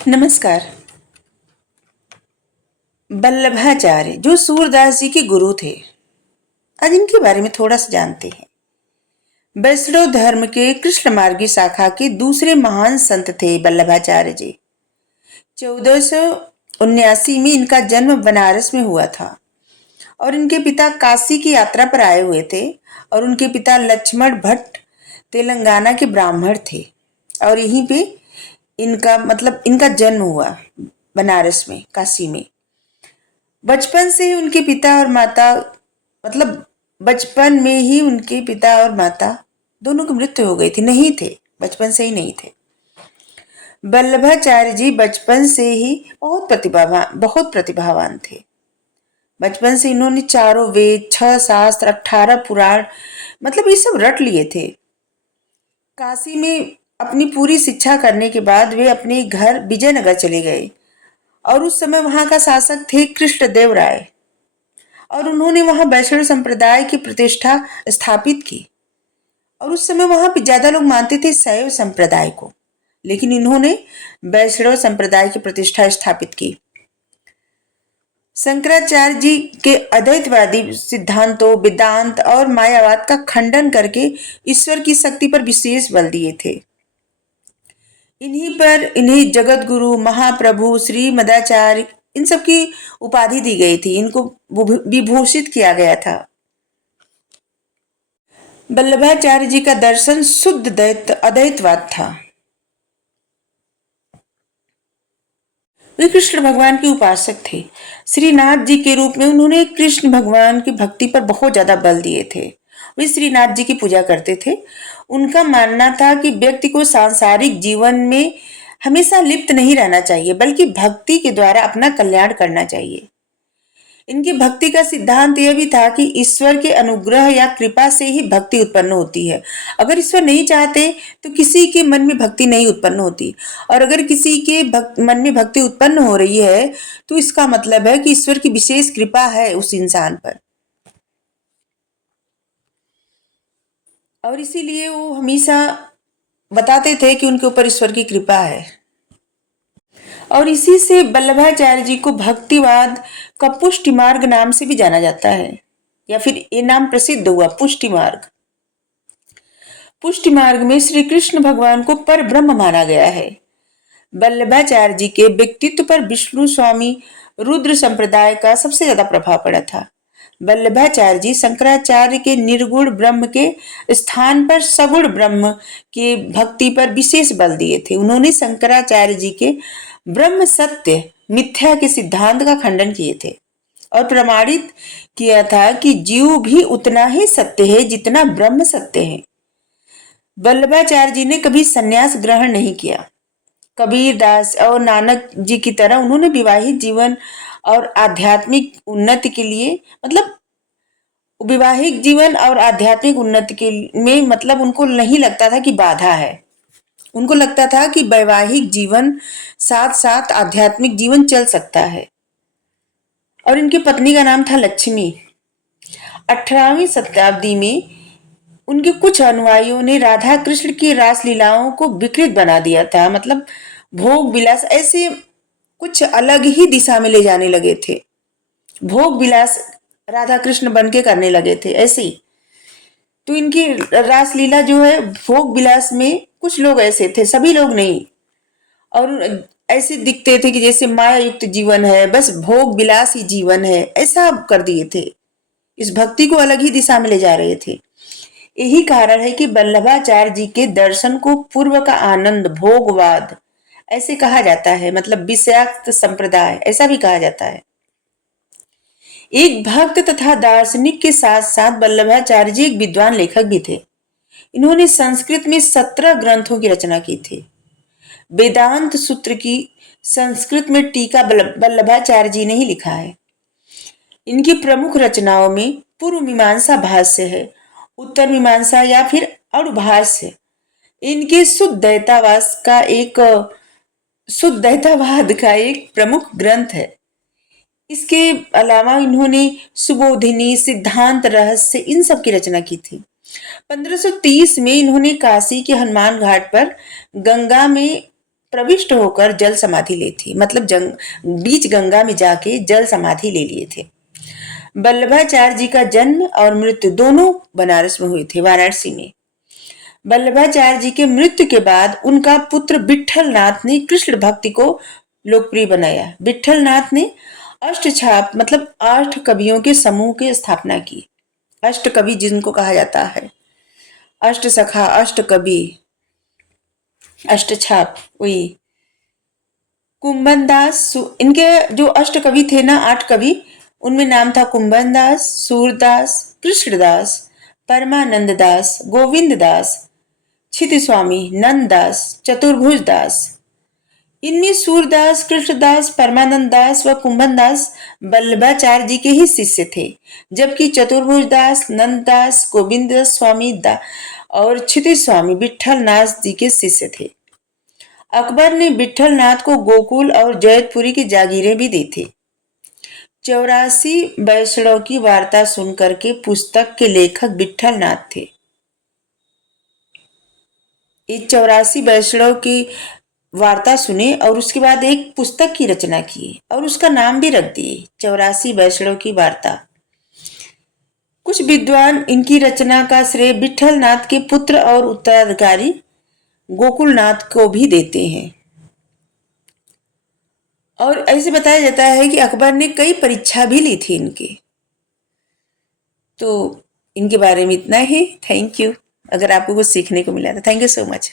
नमस्कार। वल्लभाचार्य जो सूरदास जी के गुरु थे, आज इनके बारे में थोड़ा सा जानते हैं। वैष्णव धर्म के कृष्ण मार्गी शाखा के दूसरे महान संत थे वल्लभाचार्य जी। 1479 में इनका जन्म बनारस में हुआ था और इनके पिता काशी की यात्रा पर आए हुए थे और उनके पिता लक्ष्मण भट्ट तेलंगाना के ब्राह्मण थे और यहीं पे इनका जन्म हुआ बनारस में, काशी में। बचपन से ही उनके पिता और माता मतलब बचपन में ही उनके पिता और माता दोनों की मृत्यु हो गई थी, नहीं थे, बचपन से ही नहीं थे। वल्लभाचार्य जी बचपन से ही बहुत प्रतिभावान थे। बचपन से इन्होंने चारों वेद, 6 शास्त्र, 18 पुराण ये सब रट लिए थे। काशी में अपनी पूरी शिक्षा करने के बाद वे अपने घर विजयनगर चले गए और उस समय वहां का शासक थे कृष्णदेव राय और उन्होंने वहां वैष्णव संप्रदाय की प्रतिष्ठा स्थापित की। और उस समय वहां पे ज्यादा लोग मानते थे शैव संप्रदाय को, लेकिन इन्होंने वैष्णव संप्रदाय की प्रतिष्ठा स्थापित की। शंकराचार्य जी के अद्वैतवादी सिद्धांतों, वेदांत और मायावाद का खंडन करके ईश्वर की शक्ति पर विशेष बल दिए थे। इन्हें जगत गुरु, महाप्रभु, श्री मदाचार्य इन सब की उपाधि दी गई थी। इनको विभूषित किया गया था। वल्लभाचार्य जी का दर्शन शुद्ध अद्वैतवाद था। वे कृष्ण भगवान के उपासक थे। श्रीनाथ जी के रूप में उन्होंने कृष्ण भगवान की भक्ति पर बहुत ज्यादा बल दिए थे। वे श्रीनाथ जी की पूजा करते थे। उनका मानना था कि व्यक्ति को सांसारिक जीवन में हमेशा लिप्त नहीं रहना चाहिए, बल्कि भक्ति के द्वारा अपना कल्याण करना चाहिए। इनकी भक्ति का सिद्धांत यह भी था कि ईश्वर के अनुग्रह या कृपा से ही भक्ति उत्पन्न होती है। अगर ईश्वर नहीं चाहते तो किसी के मन में भक्ति नहीं उत्पन्न होती, और अगर किसी के मन में भक्ति उत्पन्न हो रही है तो इसका मतलब है कि ईश्वर की विशेष कृपा है उस इंसान पर। और इसीलिए वो हमेशा बताते थे कि उनके ऊपर ईश्वर की कृपा है। और इसी से वल्लभाचार्य जी को भक्तिवाद का पुष्टि मार्ग नाम से भी जाना जाता है, या फिर ये नाम प्रसिद्ध हुआ पुष्टि मार्ग। पुष्टि मार्ग में श्री कृष्ण भगवान को पर ब्रह्म माना गया है। वल्लभाचार्य जी के व्यक्तित्व पर विष्णु स्वामी रुद्र संप्रदाय का सबसे ज्यादा प्रभाव पड़ा था। वल्लभाचार्य जी शंकराचार्य के निर्गुण ब्रह्म के स्थान पर सगुण ब्रह्म के भक्ति पर विशेष बल दिए थे। उन्होंने शंकराचार्य जी के ब्रह्म सत्य मिथ्या के सिद्धांत का खंडन किए थे और प्रमाणित किया था कि जीव भी उतना ही सत्य है जितना ब्रह्म सत्य है। वल्लभाचार्य जी ने कभी संन्यास ग्रहण नहीं किया। कबीर दास और नानक जी की तरह उन्होंने विवाहित जीवन और आध्यात्मिक उन्नति के लिए वैवाहिक जीवन और आध्यात्मिक उन्नति के में उनको नहीं लगता था कि बाधा है। उनको लगता था कि वैवाहिक जीवन साथ साथ आध्यात्मिक जीवन चल सकता है। और इनकी पत्नी का नाम था लक्ष्मी। 18वीं शताब्दी में उनके कुछ अनुयायियों ने राधा कृष्ण की रास लीलाओं को विकृत बना दिया था। भोग विलास ऐसे कुछ अलग ही दिशा में ले जाने लगे थे। भोग विलास राधा कृष्ण बन के करने लगे थे ऐसे ही। तो इनकी रासलीला जो है भोग विलास में कुछ लोग ऐसे थे, सभी लोग नहीं। और ऐसे दिखते थे कि जैसे माया युक्त जीवन है, बस भोग विलास ही जीवन है, ऐसा कर दिए थे। इस भक्ति को अलग ही दिशा में ले जा रहे थे। यही कारण है कि वल्लभाचार्य जी के दर्शन को पूर्व का आनंद भोगवाद ऐसे कहा जाता है, विषयाक्त संप्रदाय ऐसा भी कहा जाता है। एक भक्त तथा दार्शनिक के साथ साथ वल्लभाचार्य जी एक विद्वान लेखक भी थे। इन्होंने संस्कृत में 17 ग्रंथों की रचना की थी। वेदांत सूत्र की संस्कृत में टीका वल्लभाचार्य जी ने ही लिखा है। इनकी प्रमुख रचनाओं में पूर्व मीमांसा भाष्य है, उत्तर मीमांसा या फिर अणुभाष्य इनके शुद्धैतावाद का एक प्रमुख ग्रंथ है। इसके अलावा इन्होंने सुबोधिनी, सिद्धांत रहस्य इन सब की रचना की थी। 1530 में इन्होंने काशी के हनुमान घाट पर गंगा में प्रविष्ट होकर जल समाधि ली थी, मतलब बीच गंगा में जाके जल समाधि ले लिए थे। वल्लभाचार्य जी का जन्म और मृत्यु दोनों बनारस में हुए थे, वाराणसी में। वल्लभाचार्य जी के मृत्यु के बाद उनका पुत्र विट्ठल नाथ ने कृष्ण भक्ति को लोकप्रिय बनाया। विट्ठल नाथ ने अष्टछाप मतलब 8 कवियों के समूह की स्थापना की। अष्ट कवि जिनको कहा जाता है, अष्ट सखा, अष्ट कवि, अष्टछाप, वही कुंभन दास। इनके जो अष्ट कवि थे ना, 8 कवि, उनमें नाम था कुंभन दास, सूरदास, कृष्णदास, परमानंद दास, गोविंद दास, छित स्वामी, नंद दास, चतुर्भुज दास। इनमें सूरदास, कृष्णदास, परमानंद दास व कुंभन दास वल्लभाचार्य जी के ही शिष्य थे, जबकि चतुर्भुज दास, नंद दास, गोविंद स्वामी और क्षिति स्वामी विट्ठल नाथ जी के शिष्य थे। अकबर ने विट्ठल नाथ को गोकुल और जैतपुरी की जागीरें भी दी थी। 84 वैष्णव की वार्ता सुनकर के पुस्तक के लेखक विट्ठल नाथ थे। ये 84 वैष्णव की वार्ता सुने और उसके बाद एक पुस्तक की रचना की और उसका नाम भी रख दिए, 84 वैष्णव की वार्ता। कुछ विद्वान इनकी रचना का श्रेय विट्ठल नाथ के पुत्र और उत्तराधिकारी गोकुलनाथ को भी देते हैं। और ऐसे बताया जाता है कि अकबर ने कई परीक्षा भी ली थी इनकी। तो इनके बारे में इतना ही। Thank you. अगर आपको कुछ सीखने को मिला तो थैंक यू सो मच।